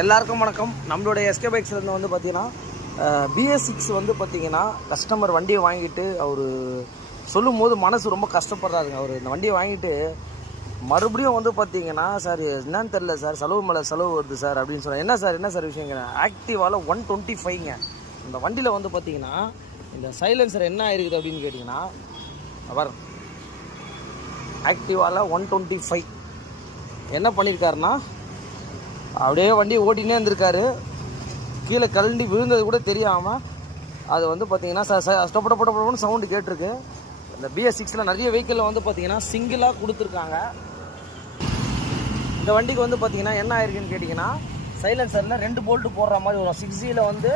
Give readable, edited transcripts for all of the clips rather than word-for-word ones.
எல்லாருக்கும் வணக்கம். நம்மளுடைய எஸ்கே பைக்ஸ்லேருந்து வந்து பார்த்தீங்கன்னா BS6 வந்து பார்த்தீங்கன்னா கஸ்டமர் வண்டியை வாங்கிட்டு அவர் சொல்லும் போது மனசு ரொம்ப கஷ்டப்படுறாருங்க. அவர் இந்த வண்டியை வாங்கிட்டு மறுபடியும் வந்து பார்த்தீங்கன்னா, சார் என்னன்னு தெரில சார், செலவு மேலே செலவு வருது சார் அப்படின்னு சொன்னேன். என்ன சார் விஷயங்க, ஆக்டிவாவில் 125ங்க. இந்த வண்டியில் வந்து பார்த்தீங்கன்னா இந்த சைலன்சர் என்ன ஆயிருக்குது அப்படின்னு கேட்டிங்கன்னா, அவர் ஆக்டிவாவில் 125 என்ன பண்ணியிருக்காருன்னா, அப்படியே வண்டி ஓட்டினே இருந்திருக்காரு. கீழே கழண்டி விழுந்தது கூட தெரியாமல் அது வந்து பார்த்தீங்கன்னா ஸ்டப்படப்படப்படன்னு சவுண்டு கேட்டிருக்கு. இந்த BS6ல் நிறைய வெஹிக்கிளில் வந்து பார்த்தீங்கன்னா சிங்கிளாக கொடுத்துருக்காங்க. இந்த வண்டிக்கு வந்து பார்த்தீங்கன்னா என்ன ஆயிருக்குன்னு கேட்டிங்கன்னா, சைலன்சரில் 2 போல்ட்டு போடுற மாதிரி வரும். 6Gயில் வந்து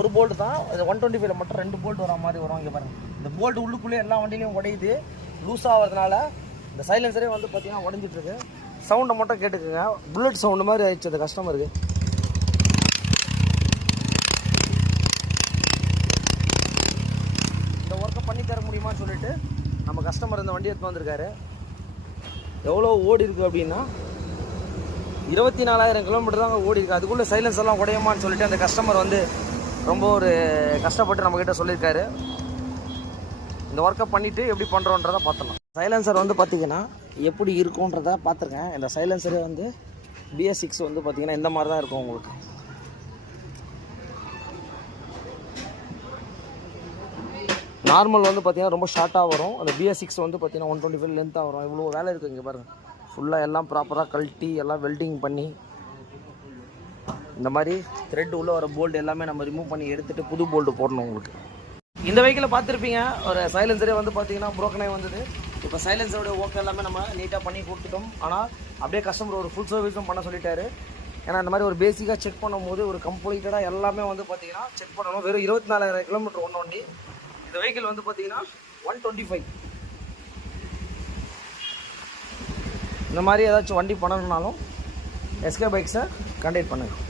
1 போல்ட்டு தான், 125ல் மட்டும் 2 போல்ட் வர மாதிரி வரும். இங்கே பாருங்கள், இந்த போல்ட்டு உள்ளுக்குள்ளே எல்லா வண்டியிலையும் உடையுது. லூஸ் ஆகிறதுனால இந்த சைலன்சரே வந்து பார்த்தீங்கன்னா உடஞ்சிட்ருக்கு. சவுண்டை மட்டும் கேட்டுக்குங்க, புல்லட் சவுண்டு மாதிரி ஆயிடுச்சு அந்த கஸ்டமருக்கு. இந்த ஒர்க்கை பண்ணி தர முடியுமான்னு சொல்லிட்டு நம்ம கஸ்டமர் இந்த வண்டி எடுத்து வந்திருக்காரு. எவ்வளோ ஓடி இருக்குது அப்படின்னா 24,000 கிலோமீட்டர் தாங்க ஓடி இருக்குது. அதுக்குள்ளே சைலன்ஸ் எல்லாம் உடையுமான்னு சொல்லிட்டு அந்த கஸ்டமர் வந்து ரொம்ப ஒரு கஷ்டப்பட்டு நம்மக்கிட்ட சொல்லியிருக்காரு. இந்த ஒர்க்கை பண்ணிவிட்டு எப்படி பண்ணுறோன்றதை பார்த்துலாம். சைலன்சர் வந்து பார்த்திங்கன்னா எப்படி இருக்குன்றத பார்த்துருக்கேன். இந்த சைலன்சரே வந்து BS6 வந்து பார்த்திங்கன்னா இந்த மாதிரி தான் இருக்கும் உங்களுக்கு. நார்மல் வந்து பார்த்திங்கன்னா ரொம்ப ஷார்ட்டாக வரும். அந்த BS6 வந்து பார்த்திங்கன்னா 125 லென்த்தாக வரும். இவ்வளோ வேலை இருக்குது இங்கே பாருங்கள். ஃபுல்லாக எல்லாம் ப்ராப்பராக கழட்டி எல்லாம் வெல்டிங் பண்ணி இந்த மாதிரி த்ரெட் உள்ளே வர போல்டு எல்லாமே நம்ம ரிமூவ் பண்ணி எடுத்துகிட்டு புது போல்டு போடணும் உங்களுக்கு. இந்த வெஹிக்கிளில் பார்த்துருப்பீங்க, ஒரு சைலன்சரே வந்து பார்த்தீங்கன்னா ப்ரோக்கனாகி வந்தது. இப்போ சைலன்சரோட ஒர்க் எல்லாமே நம்ம நீட்டாக பண்ணி கொடுத்துட்டோம். ஆனால் அப்படியே கஸ்டமர் ஒரு ஃபுல் சர்வீஸும் பண்ண சொல்லிட்டாரு. ஏன்னா இந்த மாதிரி ஒரு பேசிக்காக செக் பண்ணும்போது ஒரு கம்ப்ளீட்டடாக எல்லாமே வந்து பார்த்தீங்கன்னா செக் பண்ணணும். வெறும் 24,000 கிலோமீட்டர் ஒன்று வண்டி. இந்த வெஹிக்கிள் வந்து பார்த்தீங்கன்னா 125. இந்த மாதிரி ஏதாச்சும் வண்டி பண்ணணுன்னாலும் எஸ்கே பைக்ஸை கான்டாக்ட் பண்ணுங்கள்.